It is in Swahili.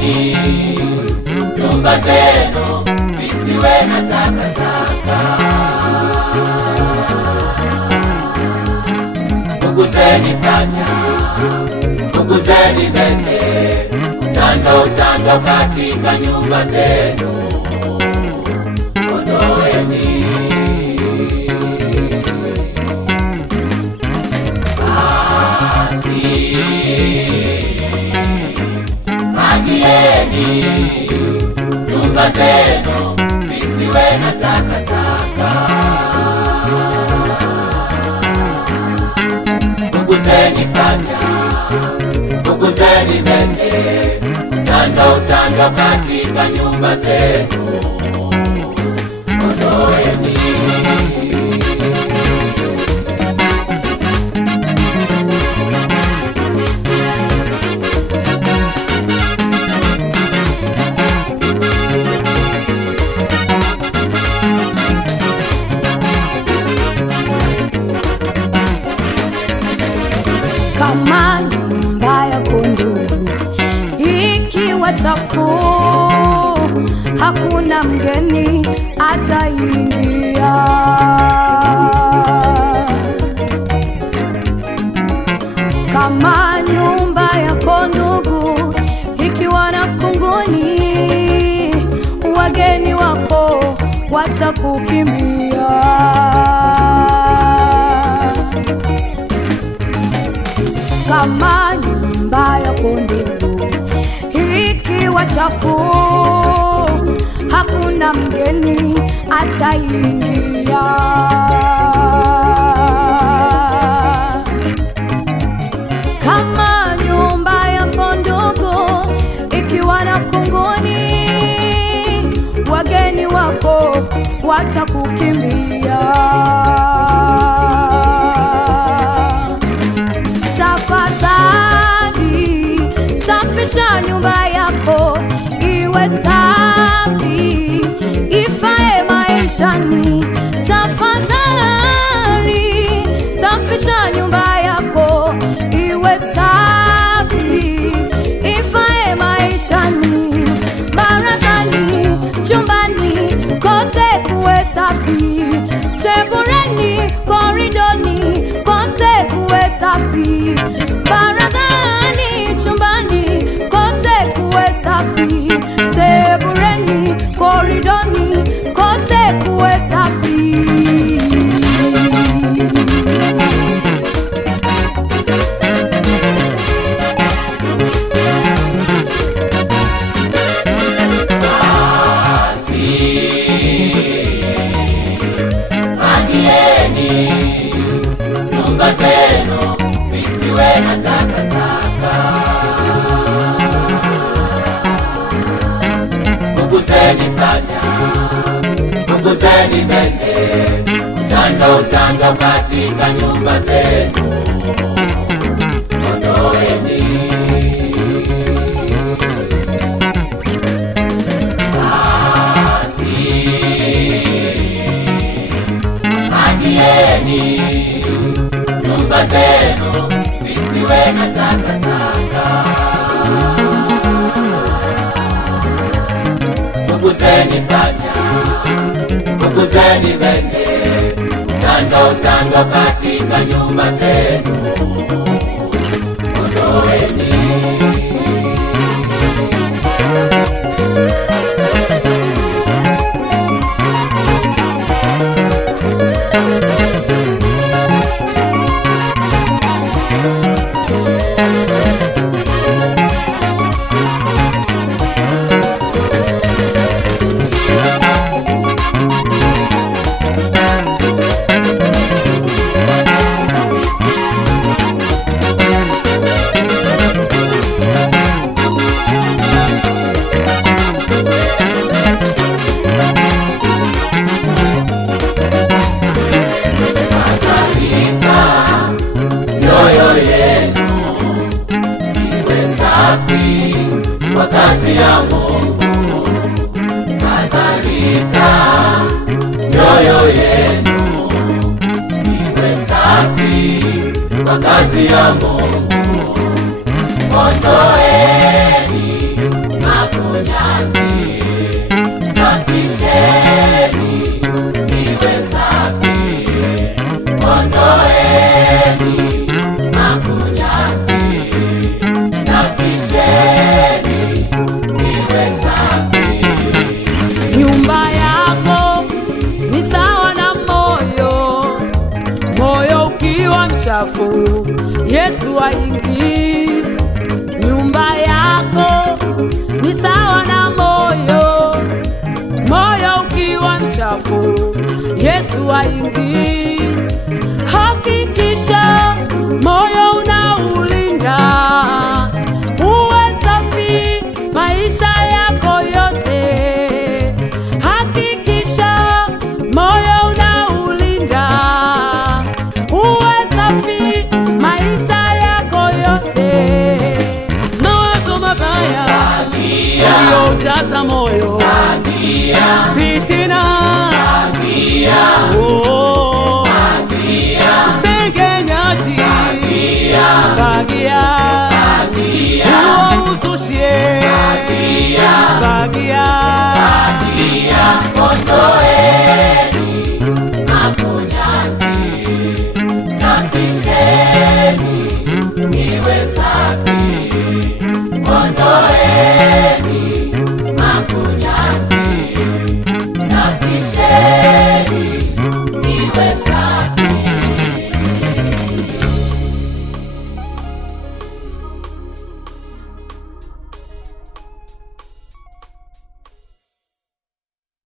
Fagieni nyumba zenu zisiwe na takataka. Fukuzeni panya, fukuzeni mende, utando utando katika nyumba zenu. Ondoeni basi, fagieni nyumba zenu zisiwe na takataka. Fukuzeni panya, fukuzeni mende, utando utando katika nyumba zenu. Ondoeni kama nyumba yako ndugu ikiwa chafu, hakuna mgeni ataingia. Kama nyumba yako ndugu ikiwa na kunguni, wageni wako watakukimbia. Kama nyumba yako ndugu ikiwa chafu, hakuna mgeni ataingia. Kama nyumba yako ndugu ikiwa na kunguni, wageni wako watakukimbia. Tafadhali safisha nyumba yako iwe safi, ifae maishani. Tafadhali safisha nyumba yako iwe safi, ifae maishani. Barazani, chumbani, kote kuwe safi. Sebureni, koridoni, kote kuwe safi. Barazani, chumbani, kote kuwe safi. Sebureni, koridoni, kote kuwe safi. nyumba zenu zisiwe na takataka. Fukuzeni panya, fukuzeni mende, utando utando katika nyumba zenu. Ondoeni basi, fagieni nyumba zenu zisiwe na takataka. Fukuzeni panya, fukuzeni mende, utando utando katika nyumba zenu. Ondoeni kwa kazi ya Mungu. Kadhalika mioyo yenu iwe safi kwa kazi ya Mungu. Ondoeni mchafu, Yesu haingii. Nyumba yako ni sawa na moyo, moyo ukiwa mchafu, Yesu haingii.